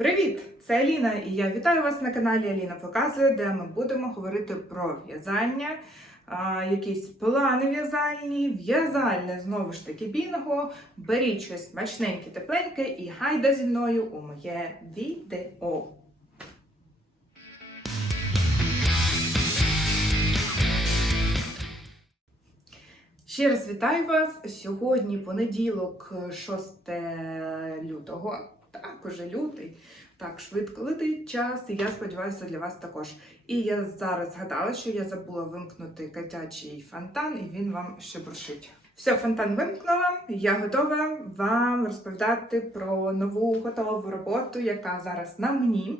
Привіт! Це Аліна, і я вітаю вас на каналі Аліна Показує, де ми будемо говорити про в'язання, якісь плани в'язальні, в'язальне знову ж таки бінго. Беріть щось смачненьке, тепленьке і гайда зі мною у моє відео. Ще раз вітаю вас. Сьогодні понеділок, 6 лютого. Так, уже лютий. Так, швидко летить час, і я сподіваюся, для вас також. І я зараз згадала, що я забула вимкнути котячий фонтан, і він вам шебуршить. Все, фонтан вимкнула. Я готова вам розповідати про нову готову роботу, яка зараз на мені.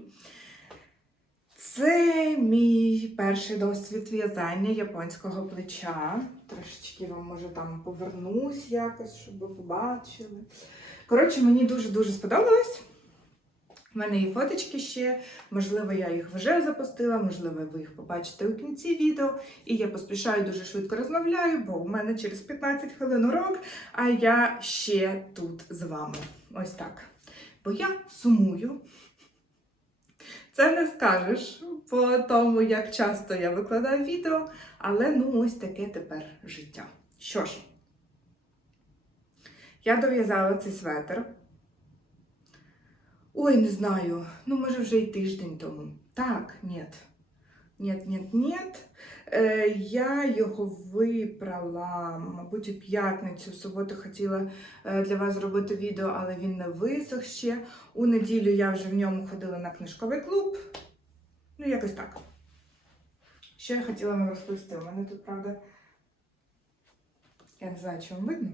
Це мій перший досвід в'язання японського плеча. Трошечки вам може там повернусь якось, щоб ви побачили. Коротше, мені дуже-дуже сподобалось. У мене є фоточки ще, можливо, я їх вже запустила, можливо, ви їх побачите у кінці відео. І я поспішаю дуже швидко розмовляю, бо у мене через 15 хвилин урок, а я ще тут з вами. Ось так. Бо я сумую. Це не скажеш по тому, як часто я викладаю відео, але ну ось таке тепер життя. Що ж, я дов'язала цей светр. Ой, не знаю, ну може вже й тиждень тому. Так, ні. Нет, нет, нет. Е, я його випрала, мабуть, у п'ятницю. В суботу хотіла е, для вас зробити відео, але він не висох ще. У неділю я вже в ньому ходила на книжковий клуб. Ну, якось так. Що я хотіла вам розповісти? У мене тут, правда, я не знаю, чи вам видно.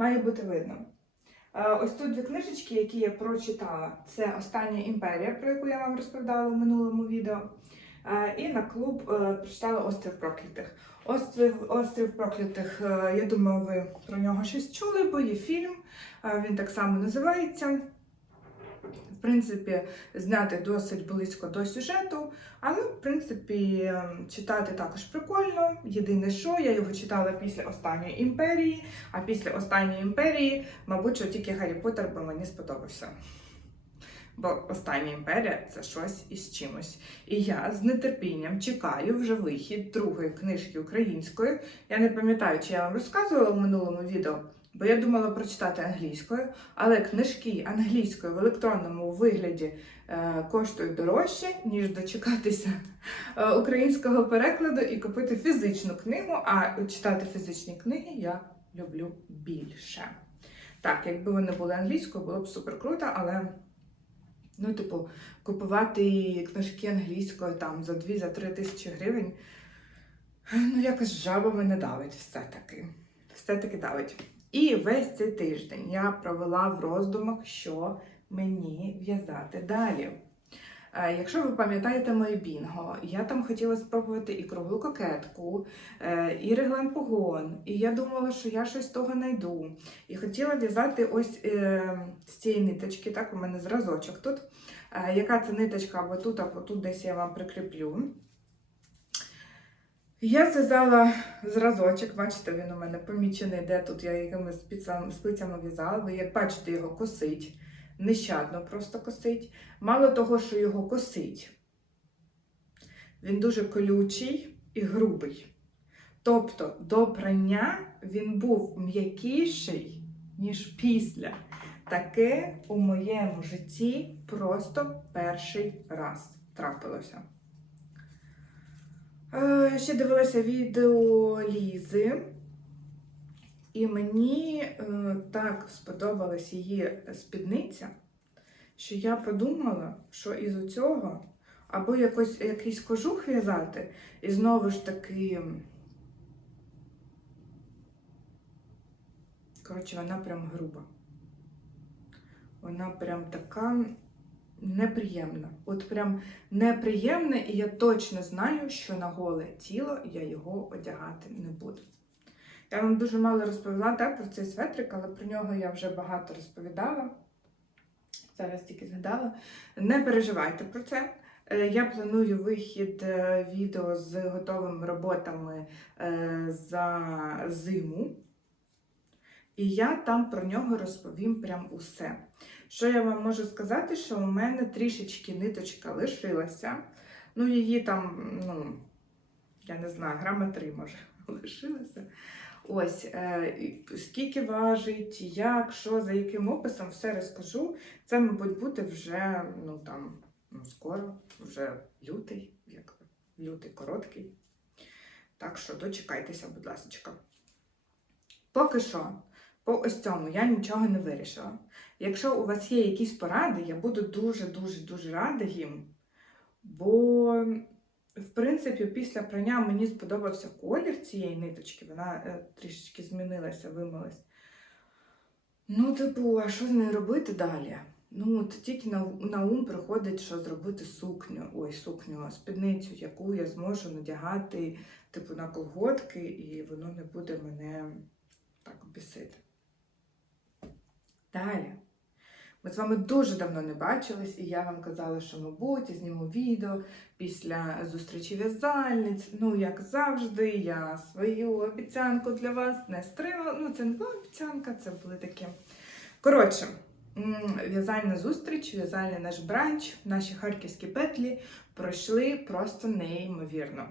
Має бути видно. Е, Ось тут дві книжечки, які я прочитала. Це Остання імперія, про яку я вам розповідала в минулому відео. Е, І на клуб е, прочитала Острів Проклятих. Острів, Острів Проклятих, я думаю, ви про нього щось чули, бо є фільм. Він так само називається. В принципі, зняти досить близько до сюжету, але, в принципі, е, читати також прикольно. Єдине, що я його читала після останньої імперії, а після останньої імперії, мабуть, що тільки Гаррі Поттер би мені сподобався. Бо остання імперія це щось із чимось. І я з нетерпінням чекаю вже вихід другої книжки української. Я не пам'ятаю, чи я вам розказувала в минулому відео, бо я думала прочитати англійською, але книжки англійською в електронному вигляді е, коштують дорожче, ніж дочекатися е, українського перекладу і купити фізичну книгу. А читати фізичні книги я люблю більше. Так, якби вони були англійською, було б супер круто, але. Ну, типу, купувати книжки англійською там за 2-3 тисячі гривень. Ну, якось жабами не давить все-таки. Все-таки давить. І весь цей тиждень я провела в роздумах, що мені в'язати далі. Е, Якщо ви пам'ятаєте моє бінго, я там хотіла спробувати і круглу кокетку, е, і реглан погон, і я думала, що я щось з того знайду. І хотіла в'язати ось е, з цієї ниточки, так, у мене зразочок тут. Яка це ниточка або тут, або тут десь я вам прикріплю. Я зв'язала зразочок, бачите, він у мене помічений, де тут я якимись спицями, в'язала. Ви як бачите, його косить. Нещадно просто косить. Мало того, що його косить, він дуже колючий і грубий. Тобто до прання він був м'якіший, ніж після. Таке у моєму житті просто перший раз трапилося. Е, Ще дивилася відео Лізи, і мені е, так сподобалась її спідниця, що я подумала, що із цього або якось, якийсь кожух в'язати, і знову ж таки. Коротше, вона прям груба. Вона прям така неприємна. От прям неприємна, і я точно знаю, що на голе тіло я його одягати не буду. Я вам дуже мало розповіла так, про цей светрик, але про нього я вже багато розповідала. Зараз тільки згадала. Не переживайте про це. Е, Я планую вихід е, відео з готовими роботами е, за зиму. І я там про нього розповім прям усе. Що я вам можу сказати, що у мене трішечки ниточка лишилася. Ну, її там, ну, я не знаю, грами три, може, лишилося. Ось, е, скільки важить, як, що, за яким описом, все розкажу. Це, мабуть, буде вже ну, там, ну, скоро, вже лютий, як лютий короткий. Так що дочекайтеся, будь ласка. Поки що, по ось цьому я нічого не вирішила. Якщо у вас є якісь поради, я буду дуже-дуже дуже рада їм. Бо, в принципі, після прання мені сподобався колір цієї ниточки, вона е, трішечки змінилася, вимилась. Ну, типу, а що з нею робити далі? Ну, от тільки на, на ум приходить, що зробити сукню, ой, сукню, спідницю, яку я зможу надягати, типу, на колготки, і воно не буде мене так бісити. Далі. Ми з вами дуже давно не бачились, і я вам казала, що, мабуть, зніму відео після зустрічі в'язальниць. Ну, як завжди, я свою обіцянку для вас не стримала. Ну, це не була обіцянка, це були такі. Коротше, в'язальна зустріч, в'язальний наш бранч, наші харківські петлі пройшли просто неймовірно.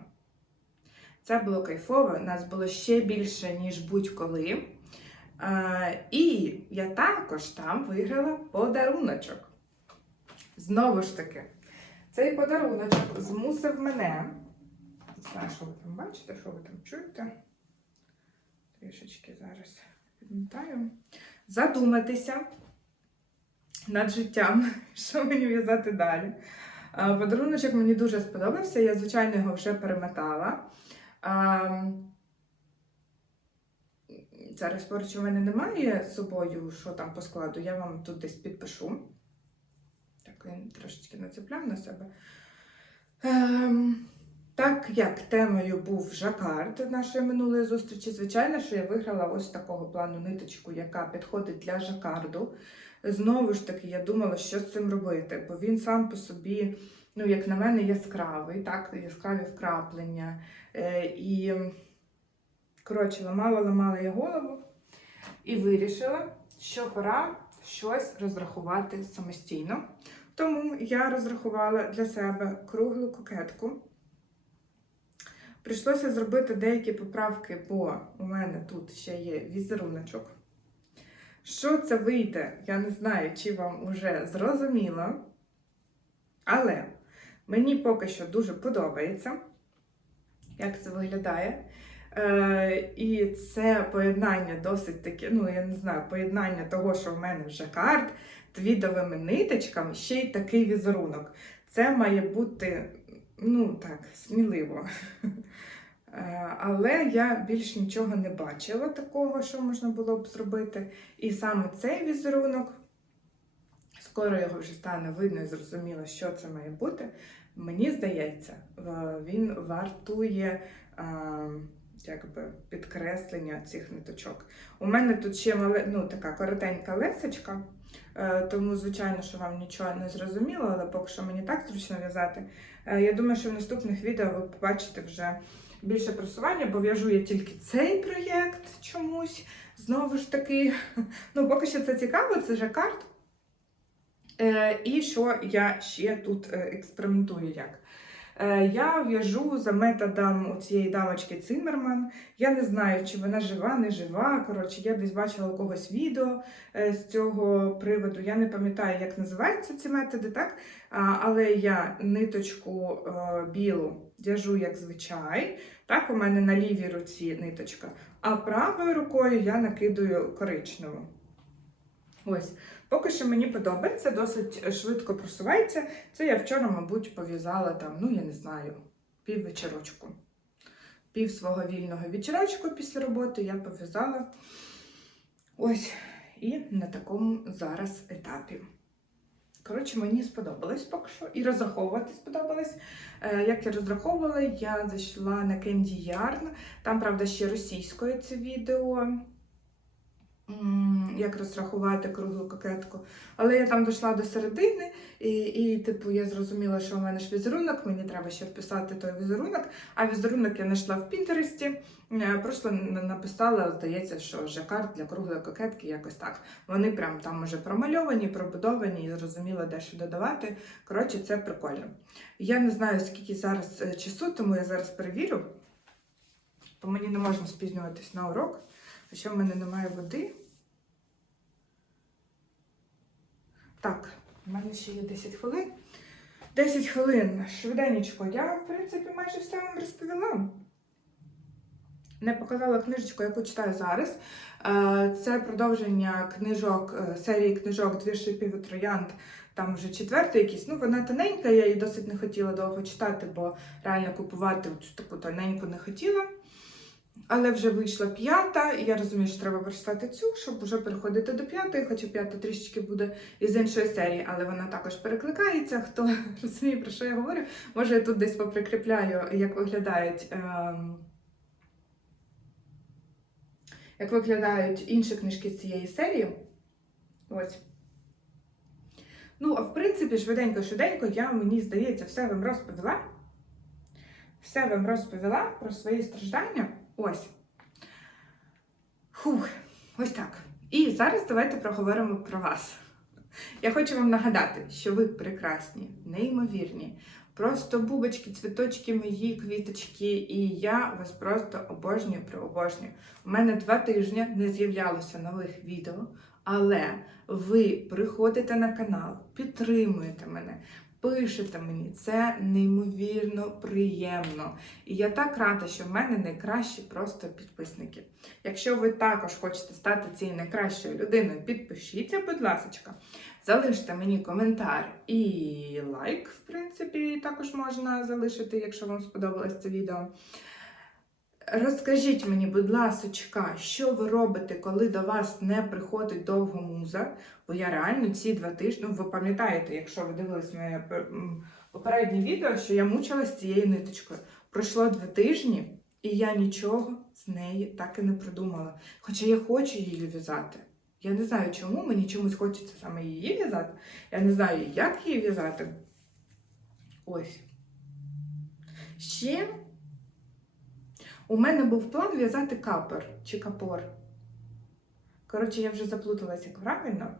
Це було кайфово, нас було ще більше, ніж будь-коли. І я також там виграла подаруночок. Знову ж таки, цей подаруночок змусив мене. Не знаю, що ви там бачите, що ви там чуєте. Трішечки зараз відмотаю. Задуматися над життям, що мені в'язати далі. Подаруночок мені дуже сподобався. Я, звичайно, його вже перемотала. Зараз поруч у мене немає з собою, що там по складу, я вам тут десь підпишу. Так, він трошечки нацепляв на себе. Ем, так як темою був жакард нашої минулої зустрічі, звичайно, що я виграла ось такого плану ниточку, яка підходить для жакарду. Знову ж таки, я думала, що з цим робити, бо він сам по собі, ну, як на мене, яскравий, так, яскраві вкраплення. Е, і Коротше, ламала, ламала я голову і вирішила, що пора щось розрахувати самостійно. Тому я розрахувала для себе круглу кокетку. Прийшлося зробити деякі поправки, бо у мене тут ще є візеруночок. Що це вийде, я не знаю, чи вам уже зрозуміло. Але мені поки що дуже подобається, як це виглядає. Е, і це поєднання досить таке, ну я не знаю, поєднання того, що в мене вже карт твідовими ниточками, ще й такий візерунок. Це має бути, ну так, сміливо. Е, Але я більш нічого не бачила такого, що можна було б зробити. І саме цей візерунок, скоро його вже стане видно і зрозуміло, що це має бути. Мені здається, він вартує. Якби підкреслення цих ниточок. У мене тут ще мале, ну, така коротенька лесочка, е, тому, звичайно, що вам нічого не зрозуміло, але поки що мені так зручно в'язати. Е, Я думаю, що в наступних відео ви побачите вже більше просування, бо в'яжу я тільки цей проєкт чомусь. Знову ж таки, ну, поки що це цікаво, це жакард. Е, І що я ще тут експериментую як. Е, Я в'яжу за методом цієї дамочки Циммерман. Я не знаю, чи вона жива, не жива. Коротше, я десь бачила у когось відео е, з цього приводу. Я не пам'ятаю, як називаються ці методи, так? Але я ниточку е, білу в'яжу як звичай. Так, у мене на лівій руці ниточка, а правою рукою я накидаю коричневу. Ось. Поки що мені подобається, досить швидко просувається. Це я вчора, мабуть, пов'язала там, ну я не знаю, пів вечірочку. Пів свого вільного вечірочку після роботи я пов'язала. Ось. І на такому зараз етапі. Коротше, мені сподобалось поки що. І розраховувати сподобалось. Е, як я розраховувала, я зайшла на Candy Yarn. Там, правда, ще російською це відео. Як розрахувати круглу кокетку. Але я там дійшла до середини, і, і типу, я зрозуміла, що у мене ж візерунок, мені треба ще вписати той візерунок. А візерунок я знайшла в Пінтересті. Просто написала, здається, що жакард для круглої кокетки якось так. Вони прям там уже промальовані, пробудовані і зрозуміла, де що додавати. Коротше, це прикольно. Я не знаю, скільки зараз е, часу, тому я зараз перевірю. Бо мені не можна спізнюватись на урок. А в мене немає води. Так, в мене ще є 10 хвилин. 10 хвилин. Швиденечко. Я, в принципі, майже все вам розповіла. Не показала книжечку, яку читаю зараз. Е, Це продовження книжок, е, серії книжок Дві шипів і. Там вже четвертий якийсь. Ну, вона тоненька, я її досить не хотіла довго читати, бо реально купувати цю таку тоненьку не хотіла. Але вже вийшла п'ята, і я розумію, що треба прочитати цю, щоб вже переходити до п'ятої, хоча п'ята трішечки буде із іншої серії, але вона також перекликається. Хто розуміє, про що я говорю, може я тут десь поприкріпляю, як виглядають. Ем... Як виглядають інші книжки з цієї серії. Ось. Ну, а в принципі, швиденько-швиденько, я, мені здається, все вам розповіла. Все вам розповіла про свої страждання. Ось. Фух, ось так. І зараз давайте проговоримо про вас. Я хочу вам нагадати, що ви прекрасні, неймовірні, просто бубочки, цвіточки, мої квіточки, і я вас просто обожнюю, преобожнюю. У мене два тижні не з'являлося нових відео, але ви приходите на канал, підтримуєте мене, пишете мені. Це неймовірно приємно. І я так рада, що в мене найкращі просто підписники. Якщо ви також хочете стати цією найкращою людиною, підпишіться, будь ласка. Залиште мені коментар і лайк, в принципі, також можна залишити, якщо вам сподобалось це відео. Розкажіть мені, будь ласочка, що ви робите, коли до вас не приходить довго муза? Бо я реально ці два тижні, ну ви пам'ятаєте, якщо ви дивились моє попереднє відео, що я мучилась цією ниточкою. Пройшло два тижні, і я нічого з неї так і не придумала. Хоча я хочу її в'язати. Я не знаю, чому мені чомусь хочеться саме її в'язати. Я не знаю, як її в'язати. Ось. Ще у мене був план в'язати капор чи капор. Коротше, я вже заплуталася як правильно.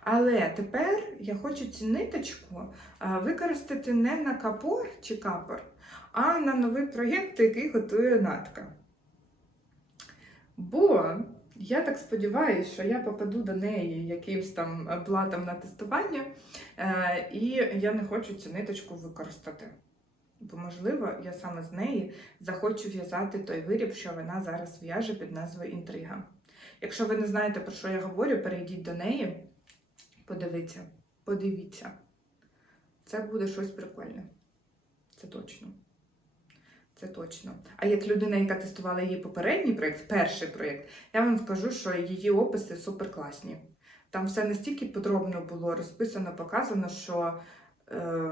Але тепер я хочу цю ниточку використати не на капор чи капор, а на новий проєкт, який готує натка. Бо я так сподіваюся, що я попаду до неї якимсь там платом на тестування, е, і я не хочу цю ниточку використати. Бо, можливо, я саме з неї захочу в'язати той виріб, що вона зараз в'яже під назвою Інтрига. Якщо ви не знаєте, про що я говорю, перейдіть до неї, подивіться, подивіться. Це буде щось прикольне. Це точно. Це точно. А як людина, яка тестувала її попередній проєкт, перший проєкт, я вам скажу, що її описи супер класні. Там все настільки подробно було розписано, показано, що е,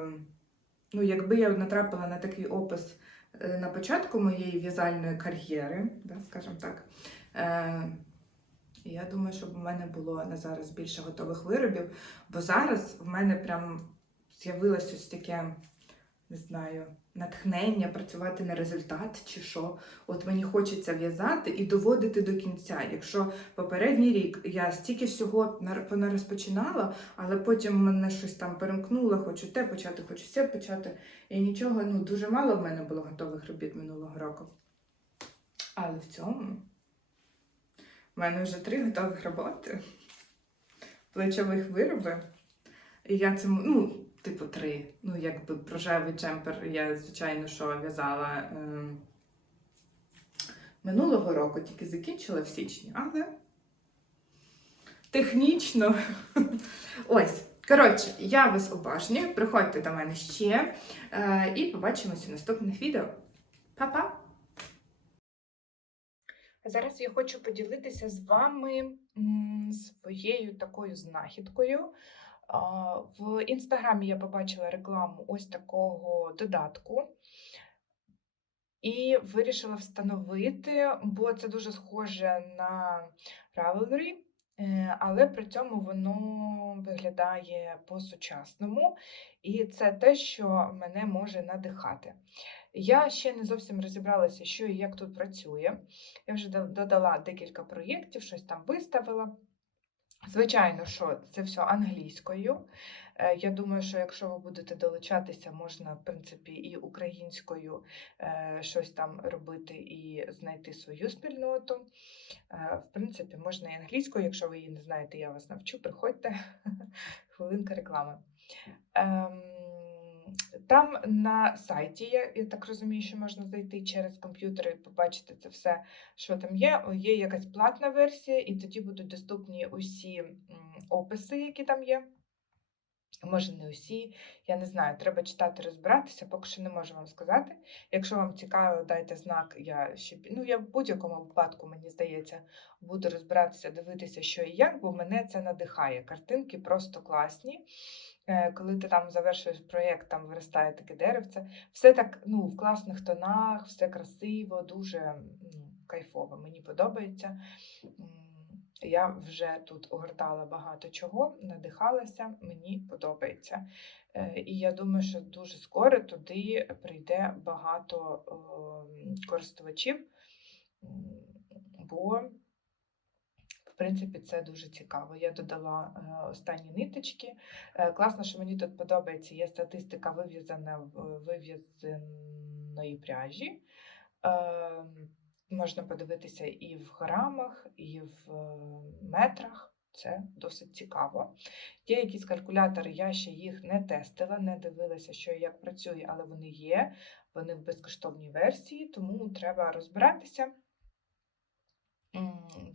ну, якби я натрапила на такий опис е, на початку моєї в'язальної кар'єри, да, скажімо так, е, я думаю, щоб у мене було на зараз більше готових виробів, бо зараз в мене прям з'явилось ось таке, не знаю, натхнення працювати на результат чи що. От мені хочеться в'язати і доводити до кінця. Якщо попередній рік я стільки всього понарозпочинала, але потім мене щось там перемкнуло, хочу те почати, хочу все почати. І нічого, ну дуже мало в мене було готових робіт минулого року. Але в цьому в мене вже три готових роботи, плечових вироби. І я цьому, ну, типу, три. Ну, якби рожевий джемпер я, звичайно, що в'язала е, минулого року, тільки закінчила в січні, але технічно. Ось. Коротше, я вас обожнюю. Приходьте до мене ще е, і побачимося в наступних відео. Па-па! Зараз я хочу поділитися з вами своєю такою знахідкою. В інстаграмі я побачила рекламу ось такого додатку. І вирішила встановити, бо це дуже схоже на Ravelry, е, але при цьому воно виглядає по-сучасному, і це те, що мене може надихати. Я ще не зовсім розібралася, що і як тут працює. Я вже додала декілька проєктів, щось там виставила. Звичайно, що це все англійською. Е, Я думаю, що якщо ви будете долучатися, можна, в принципі, і українською е, щось там робити і знайти свою спільноту. Е, В принципі, можна і англійською, якщо ви її не знаєте, я вас навчу, приходьте. Хвилинка реклами. Там на сайті, я, я так розумію, що можна зайти через комп'ютер і побачити це все, що там є. Є якась платна версія, і тоді будуть доступні усі описи, які там є. Може, не усі, я не знаю, треба читати, розбиратися, поки що не можу вам сказати. Якщо вам цікаво, дайте знак. Я ще ну, я в будь-якому випадку, мені здається, буду розбиратися, дивитися, що і як, бо мене це надихає. Картинки просто класні. Е, Коли ти там завершуєш проєкт, там виростає таке деревце. Все так ну, в класних тонах, все красиво, дуже ну, кайфово. Мені подобається. Я вже тут огортала багато чого, надихалася, мені подобається. Е, І я думаю, що дуже скоро туди прийде багато ем, користувачів, бо в принципі, це дуже цікаво. Я додала е, останні ниточки. Е, Класно, що мені тут подобається. Є статистика вив'язана вив'язаної пряжі. Можна подивитися і в грамах, і в е, метрах. Це досить цікаво. Є якісь калькулятори, я ще їх не тестила, не дивилася, що і як працює, але вони є. Вони в безкоштовній версії, тому треба розбиратися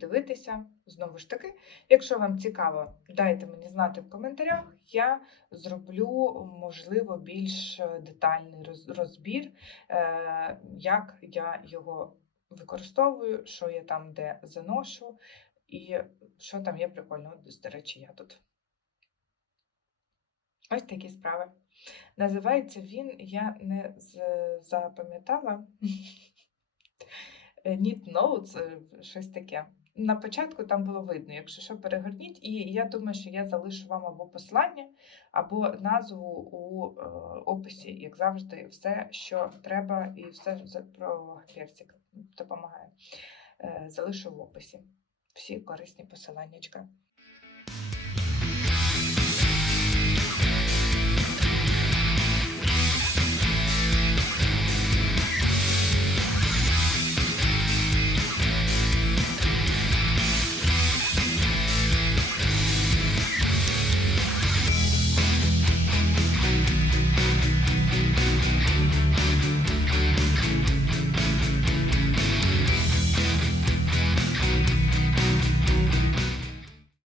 дивитися. Знову ж таки, якщо вам цікаво, дайте мені знати в коментарях. Я зроблю, можливо, більш е, детальний розбір, е, як я його використовую, що я там де заношу, і що там є прикольно. До речі, я тут. Ось такі справи. Називається він, я не запам'ятала. Need Notes, е, щось таке. На початку там було видно, якщо що, перегорніть, і я думаю, що я залишу вам або посилання, або назву у е, описі, як завжди, все, що треба, і все про персик допомагає. Е, залишу в описі всі корисні посиланнячка.